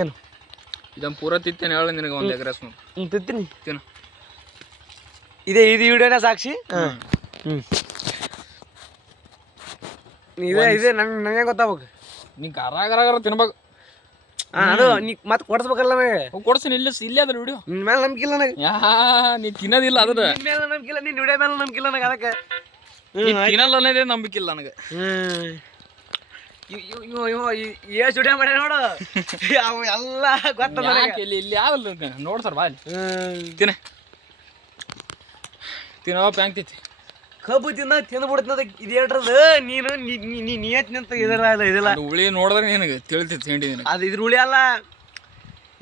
ಏನು ಇದನ್ನು ಪೂರ ತಿತ್ತೇನೆ ಹೇಳ ನಿನಗೆ ಒಂದು ಎಗ್ ರೈಸ್ ತಿಂತೀನಿ ತಿನ್ನು. ಇದು ವಿಡಿಯೋನ ಸಾಕ್ಷಿ. ಇದೆ ನನಗೆ ಗೊತ್ತಾಗ್ಬೇಕು. ನೀ ಗರ ತಿನ್ಬೇಕು. ಅದು ನೀ ಮತ್ತೆ ಕೊಡಿಸ್ಬೇಕಲ್ಲ ನನಗೆ. ಕೊಡ್ತೀನಿ ಇಲ್ಲೇ ಅದ್ರ ವಿಡಿಯೋ. ನಿನ್ನ ಮೇಲೆ ನಂಬಿಕಿಲ್ಲ ನನಗೆ. ನೀ ತಿನ್ನೋದಿಲ್ಲ ಅದ್ರ ನಿನ್ನ ಮೇಲೆ ನಂಬಿಕಿಲ್ಲ, ನಿನ್ನ ವಿಡಿಯೋ ಮೇಲೆ ನಂಬಿಕಿಲ್ಲ ನನಗೆ. ಅದಕ್ಕೆ ತಿನ್ನಲ್ಲ ಅನ್ನೋದೇ ನಂಬಿಕಿಲ್ಲ ನನಗೆ. ಎಷ್ಟು ವಿಡಿಯೋ ಮಾಡ್ಯ ನೋಡು. ಅವು ಎಲ್ಲ ಗೊತ್ತಲ್ಲ ಇಲ್ಲಿ ಯಾವಲ್ಲ ನೋಡ್ತಾರ ಬಾ ಅಲ್ಲಿ. ತಿನ್ನೋ ಪ್ಯಾಂಕ್ ತಿತ್ತಿ ಕಬ್ಬು ತಿಂದ್ಬಿಡ್ತದ. ಇದು ಹೇಳ್ರದ ನೀನು ನಿಯತ್ ನಿಂತ ಇದೆಲ್ಲ ಹುಳಿ ನೋಡಿದ್ರೆ ನಿನಗೆ ತಿಳಿತೈತಿ ತಿಂಡಿ. ಅದು ಇದ್ರ ಹುಳಿ ಅಲ್ಲ,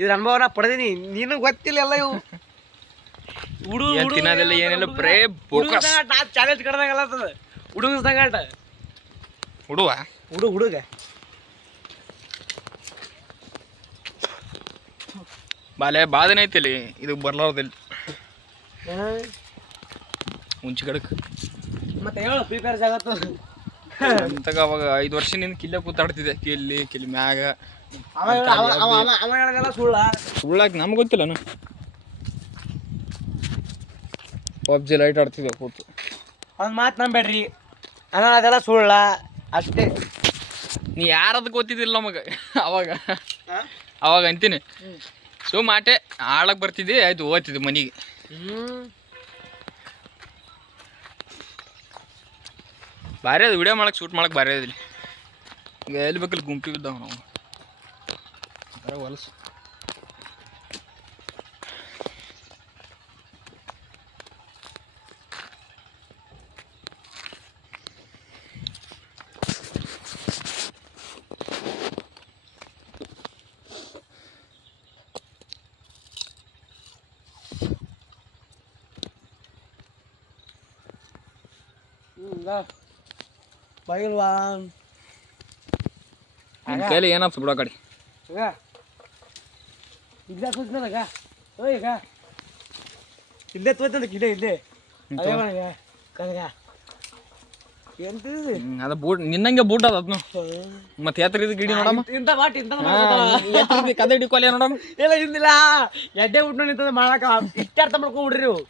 ಇದ್ರ ಅನುಭವ ನಾ ಪಡೆದೀನಿ. ನೀನು ಗೊತ್ತಿಲ್ಲ ಎಲ್ಲ ಇವು ತಿನ್ನೋದೆಲ್ಲ ಏನಿಲ್ಲ ಬರೇ ಫೋಕಸ್. ಚಾಲೆಂಜ್ ಕಡ್ದಂಗಲ್ಲ ಹುಡುಗ ಸಂಗಾಟ ಹುಡುಗ ಬಾಲೆ ಬಾದನೆ ಐತಿಲಿ ಇದು ಬರ್ಲಾರ್ದಿಲ್ಲ ಮುಂಚೆ ಕಡಕ್. ಮತ್ತೆ ಹೇಳು ಪ್ರಿಪೇರ್ ಜಾಗತ್ತು ಅಂತಗ ಅವಾಗ 5 ವರ್ಷದಿಂದ ಕಿಲ್ಲೆ ಕೂತಾಡ್ತಿದ್ದೆ. ಕಿಲ್ಲಿ ಮ್ಯಾಗ ಅವ ಹೇಳೋದೆಲ್ಲ ಸುಳ್ಳಾಕಿ ನಮ್ಗೆ ಗೊತ್ತಿಲ್ಲ. ಪಬ್ಜಿ ಲೈಟ್ ಆಡ್ತಿದ್ದೆ ಕೂತು. ಒಂದು ಮಾತು ನಂಬೇಡ್ರಿ, ಅದೆಲ್ಲ ಸುಳ್ಳ ಅಷ್ಟೇ. ನೀ ಯಾರದು ಗೊತ್ತಿದ್ದಿಲ್ಲ ನಮಗೆ ಅವಾಗ ಅಂತೀನಿ. ಸೊ ಮಾಟೆ ಆಳಕ್ಕೆ ಬರ್ತಿದ್ದೆ, ಆಯ್ತು ಓದ್ತಿದ್ದೆ ಮನೆಗೆ. ಭಾರಿ ಅದು ವಿಡಿಯೋ ಮಾಡಕ್ಕೆ ಶೂಟ್ ಮಾಡಕ್ಕೆ ಭಾರಿ ಅದಿಲ್ಲ. ಈಗ ಎಲ್ಲಿ ಬೇಕಲ್ಲಿ ಗುಂಪಿ ಬಿದ್ದಾವ ನಾವು ಬರ ಹೊಲಸು. ಬೈಲ್ವಾ ನಿನ್ನ ಕೈಲಿ ಏನಾಗ್ತದೆ ಬಿಡೋ ಕಡೆ. ಇಲ್ಲೇ ತೋರಿಸ್ನಗ ಈಗ ಇಲ್ಲೇ ತೋರ್ತದ ಇಲ್ಲೇ ಕನಗ ಎಂತಿದೆ ಅದ ಬೂಟ್ ನಿನ್ನಂಗೆ ಬೂಟ್ ಅದ ಅದನ್ನು. ಮತ್ತೆ ಎತ್ತರ ಇದು ಗಿಡಿ ನೋಡಮ್ಮ. ಇಂಥ ಬಾಟ್ ಇಂಥ ಕದೆ ಹಿಡಿಕೊಲೆ ನೋಡಮ್ಮ. ಇಲ್ಲ ಇಂದಿಲ್ಲ ಎಡ್ಡೆ ಬಿಟ್ಟು ನಿಂತದ ಮಾಡಕ ಇಷ್ಟಾರ್ಥ ಮಾಡ್ಕೊಂಡ್ಬಿಡ್ರಿ ನೀವು.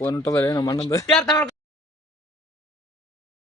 ಫೋನ್ ಉಂಟದ ನಮ್ಮ ಅಣ್ಣಂದು. ಇಷ್ಟಾರ್ಥ ಮಾಡ್ಕೊ